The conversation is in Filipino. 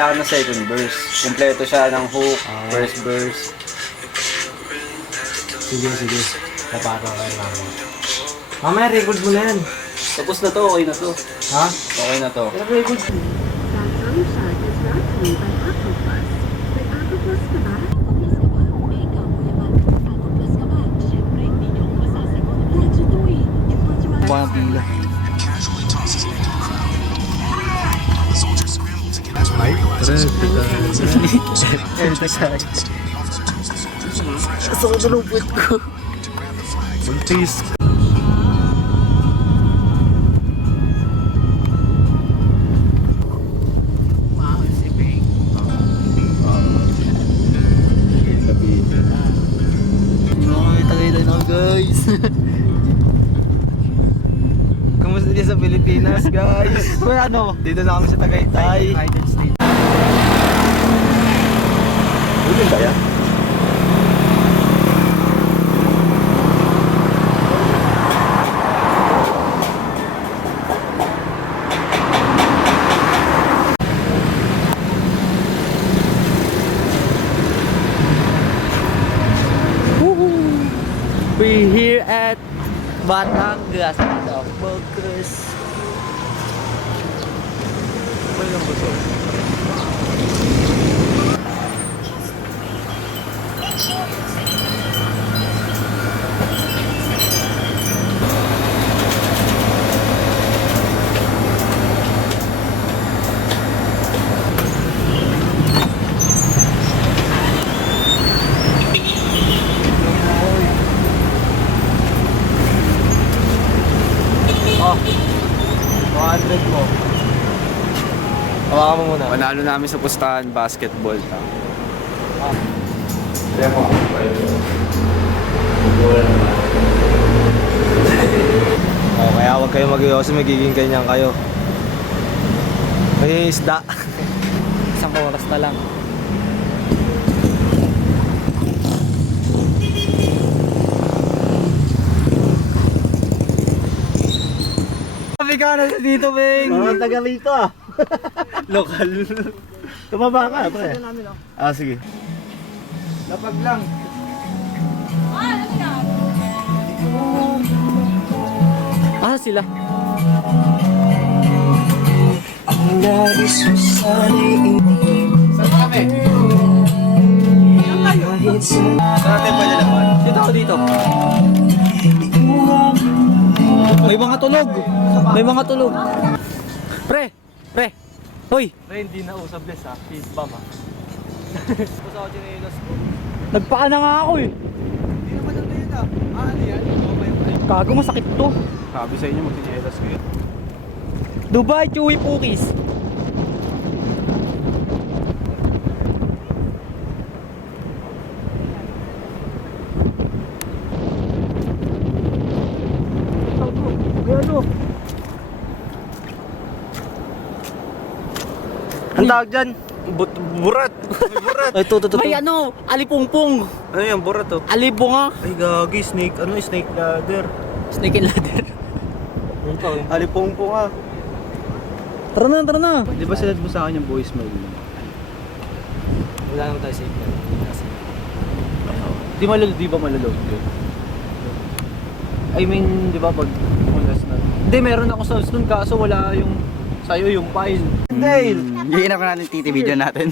kailangan ng second verse. Kompleto siya ng hook, first verse. Sige. Napata kayo namin. Mamaya, record mo na yan. Tapos na to, okay na to. Ha? Okay na to. Record mo. Parang pila. Sa kadulupit ko. Buntis. Tagaytay na guys. Kamusta din sa Pilipinas guys? Well, ano? Dito na kami sa Tagaytay. Ulit ba yan? We're here at Batangas. Focus. Walang buto. Oh, 200 mo. Hawakan mo muna. Panalo namin sa pustahan basketball. Oh, kaya huwag kayo mag-iossi, magiging ganyan kayo. May isda. Isang oras na lang. Sabi ka na dito, Beng! Mga taga rito ah. Lokal. Tumaba ka, pre. Ah, sige. Lapag lang. Asa sila? Saan kami? Saan natin pwede naman? Dito ako dito. May mga tunog. May mga tunog. Pre! Hoy! Pre, hindi na usables ha. Peace bomb ha. Tapos ako chinelas ko. Nagpaa na nga ako eh. Hindi naman ano yun ah. Ano yan? Kago, masakit to. Sabi sa inyo magchinelas kayo. Dubai Chewy Cookies. Ang tawag dyan? Burat. Burat. Ay, to. May ano, alipungpung. Ano yan, burat oh? Alibunga. Ay, gagi, snake. Ano, snake ladder. Snake and ladder. Alipongpong ah. Tara na. Di ba sinad mo sa akin yung voicemail mo? Wala naman tayo safe na. Di ba malaload yun? I mean, di ba pag ulas na? Hindi, meron ako subs nun kaso wala yung sa'yo yung file. Dale! Hindi na natin titi video natin.